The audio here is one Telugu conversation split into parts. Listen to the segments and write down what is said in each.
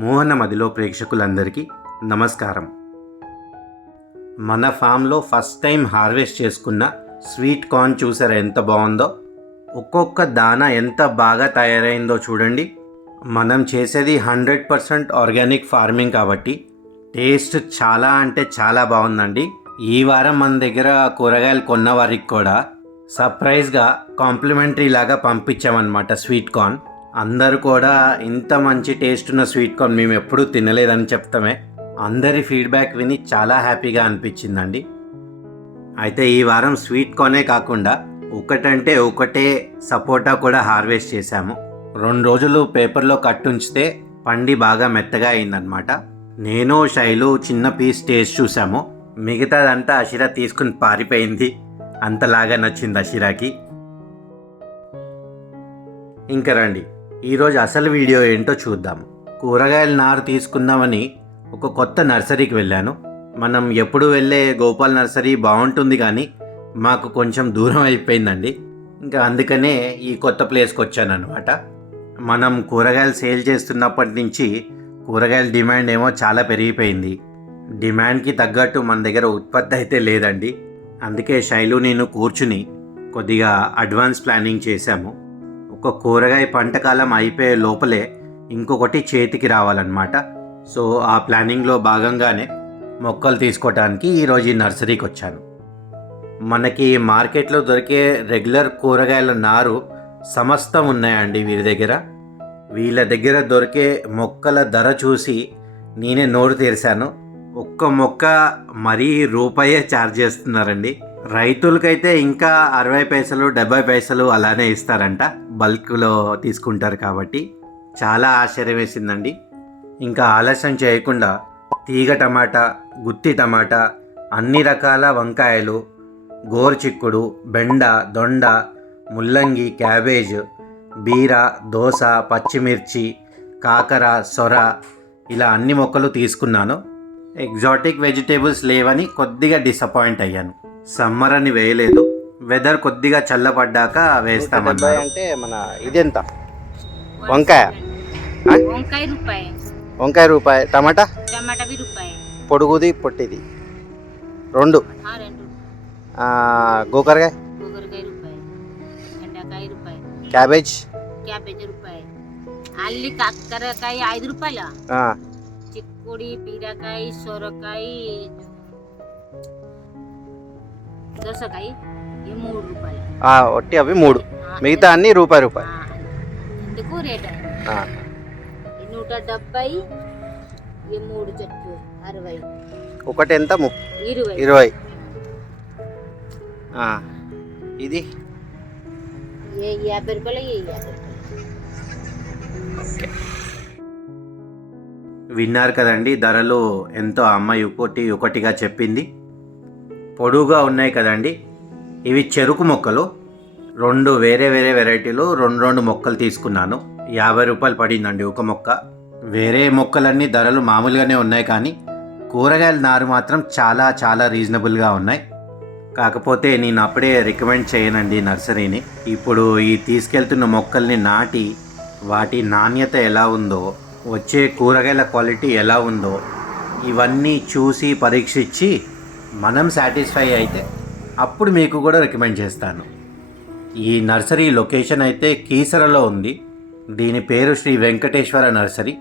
మోహన మదిలో ప్రేక్షకులందరికీ నమస్కారం. మన ఫామ్లో ఫస్ట్ టైం హార్వెస్ట్ చేసుకున్న స్వీట్ కార్న్ చూసారా ఎంత బాగుందో. ఒక్కొక్క దానా ఎంత బాగా తయారైందో చూడండి. మనం చేసేది 100% ఆర్గానిక్ ఫార్మింగ్ కాబట్టి టేస్ట్ చాలా అంటే చాలా బాగుందండి. ఈ వారం మన దగ్గర కూరగాయలు కొన్న వారికి కూడా సర్ప్రైజ్గా కాంప్లిమెంటరీ లాగా పంపించామన్నమాట స్వీట్ కార్న్. అందరూ కూడా ఇంత మంచి టేస్ట్ ఉన్న స్వీట్ కార్న్ మేము ఎప్పుడూ తినలేదని చెప్తామే. అందరి ఫీడ్బ్యాక్ విని చాలా హ్యాపీగా అనిపించిందండి. అయితే ఈ వారం స్వీట్ కార్నే కాకుండా ఒకటంటే ఒకటే సపోటా కూడా హార్వెస్ట్ చేశాము. 2 రోజులు పేపర్లో కట్టుంచితే పండి బాగా మెత్తగా అయిందనమాట. నేను శైలు చిన్న పీస్ టేస్ట్ చూసాము. మిగతాదంతా అషిరా తీసుకుని పారిపోయింది. అంతలాగా నచ్చింది అషిరాకి. ఇంకా రండి, ఈరోజు అసలు వీడియో ఏంటో చూద్దాం. కూరగాయల నారు తీసుకుందామని ఒక కొత్త నర్సరీకి వెళ్ళాను. మనం ఎప్పుడు వెళ్ళే గోపాల్ నర్సరీ బాగుంటుంది కానీ మాకు కొంచెం దూరం అయిపోయిందండి. ఇంకా అందుకనే ఈ కొత్త ప్లేస్కి వచ్చాను అనమాట. మనం కూరగాయలు సేల్ చేస్తున్నప్పటి నుంచి కూరగాయల డిమాండ్ ఏమో చాలా పెరిగిపోయింది. డిమాండ్కి తగ్గట్టు మన దగ్గర ఉత్పత్తి అయితే లేదండి. అందుకే శైలు నేను కూర్చుని కొద్దిగా అడ్వాన్స్ ప్లానింగ్ చేశాము. ఒక కూరగాయ పంటకాలం అయిపోయే లోపలే ఇంకొకటి చేతికి రావాలన్నమాట. సో ఆ ప్లానింగ్లో భాగంగానే మొక్కలు తీసుకోవడానికి ఈరోజు ఈ నర్సరీకి వచ్చాను. మనకి మార్కెట్లో దొరికే రెగ్యులర్ కూరగాయల నారు సమస్తం ఉన్నాయండి వీరి దగ్గర. వీళ్ళ దగ్గర దొరికే మొక్కల ధర చూసి నేనే నోరు తెరిశాను. ఒక్క మొక్క మరీ రూపాయే ఛార్జ్ చేస్తున్నారండి. రైతులకైతే ఇంకా 60 పైసలు 70 పైసలు అలానే ఇస్తారంట. బల్క్లో తీసుకుంటారు కాబట్టి చాలా ఆశ్చర్యం వేసిందండి. ఇంకా ఆలస్యం చేయకుండా తీగ టమాటా, గుత్తి టమాటా, అన్ని రకాల వంకాయలు, గోరుచిక్కుడు, బెండ, దొండ, ముల్లంగి, క్యాబేజ్, బీర, దోస, పచ్చిమిర్చి, కాకర, సొర ఇలా అన్ని మొక్కలు తీసుకున్నాను. ఎగ్జాటిక్ వెజిటేబుల్స్ లేవని కొద్దిగా డిసప్పాయింట్ అయ్యాను. సమ్మర్ అని వేయలేదు, వెదర్ కొద్దిగా చల్లబడ్డాక వేస్తామన్నారు. అంటే మన ఇదెంత? వంకాయ వంకాయ రూపాయి, టమాటా పొడుగుది పొట్టిది 2, గోకరకాయ, క్యాబేజ్ అల్లి కాకరకాయ 5 రూపాయలు, చిక్కుడి, బీరకాయ, సొరకాయ, దోసకాయ 3 రూపాయలు. ఒట్టి అవి 3, మిగతా అన్ని రూపాయి. ఎందుకు రేట్ 170, 3 చెట్లు 60, ఒకటి ఎంత? 20. ఇది 50 రూపాయలు. విన్నారు కదండి ధరలు ఎంతో. అమ్మాయి ఒకటిగా చెప్పింది. పొడుగుగా ఉన్నాయి కదండి, ఇవి చెరుకు మొక్కలు. 2 వేరే వెరైటీలు 2 మొక్కలు తీసుకున్నాను. 50 రూపాయలు పడిందండి ఒక మొక్క. వేరే మొక్కలన్నీ ధరలు మామూలుగానే ఉన్నాయి, కానీ కూరగాయల నారు మాత్రం చాలా చాలా రీజనబుల్గా ఉన్నాయి. కాకపోతే నేను అప్పుడే రికమెండ్ చేయనండి నర్సరీని. ఇప్పుడు ఈ తీసుకెళ్తున్న మొక్కల్ని నాటి వాటి నాణ్యత ఎలా ఉందో, వచ్చే కూరగాయల క్వాలిటీ ఎలా ఉందో ఇవన్నీ చూసి పరీక్షించి మనం సాటిస్ఫై అయితే అప్పుడు మీకు కూడా రికమెండ్ చేస్తాను. ఈ నర్సరీ లొకేషన్ అయితే కీసరలో ఉంది. దీని పేరు శ్రీ వెంకటేశ్వర నర్సరీ.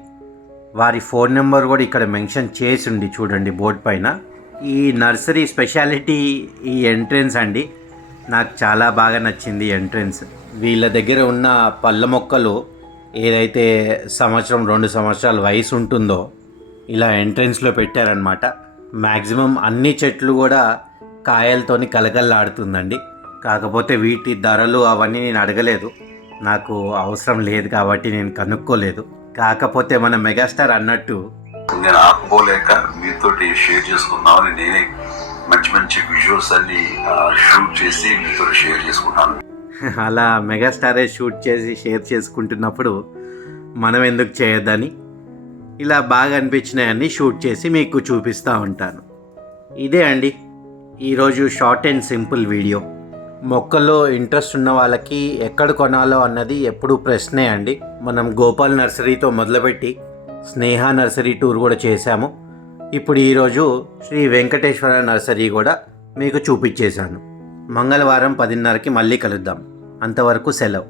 వారి ఫోన్ నెంబర్ కూడా ఇక్కడ మెన్షన్ చేసి ఉంది చూడండి బోర్డు పైన. ఈ నర్సరీ స్పెషాలిటీ ఈ ఎంట్రెన్స్ అండి. నాకు చాలా బాగా నచ్చింది ఎంట్రెన్స్. వీళ్ళ దగ్గర ఉన్న పళ్ళ మొక్కలు ఏదైతే 1-2 సంవత్సరాల వయసు ఉంటుందో ఇలా ఎంట్రెన్స్లో పెట్టారనమాట. మ్యాక్సిమం అన్ని చెట్లు కూడా కాయలతోని కలకల్లాడుతుందండి. కాకపోతే వీటి ధరలు అవన్నీ నేను అడగలేదు, నాకు అవసరం లేదు కాబట్టి నేను కనుక్కోలేదు. కాకపోతే మన మెగాస్టార్ అన్నట్టు నేను ఆపుకోలేక మీతోటి షేర్ చేసుకుందామని నేనే మంచి విజువల్స్ అన్ని షూట్ చేసి మీతో షేర్ చేసుకుంటాను. అలా మెగాస్టారే షూట్ చేసి షేర్ చేసుకుంటున్నప్పుడు మనం ఎందుకు చేయొద్దని ఇలా బాగా అనిపించినాయన్నీ షూట్ చేసి మీకు చూపిస్తూ ఉంటాను. ఇదే అండి ఈరోజు షార్ట్ అండ్ సింపుల్ వీడియో. మొక్కల్లో ఇంట్రెస్ట్ ఉన్న వాళ్ళకి ఎక్కడ కొనాలో అన్నది ఎప్పుడూ ప్రశ్నే అండి. మనం గోపాల్ నర్సరీతో మొదలుపెట్టి స్నేహ నర్సరీ టూర్ కూడా చేశాము. ఇప్పుడు ఈరోజు శ్రీ వెంకటేశ్వర నర్సరీ కూడా మీకు చూపించేశాను. మంగళవారం 10:30కి మళ్ళీ కలుద్దాం. అంతవరకు సెలవు.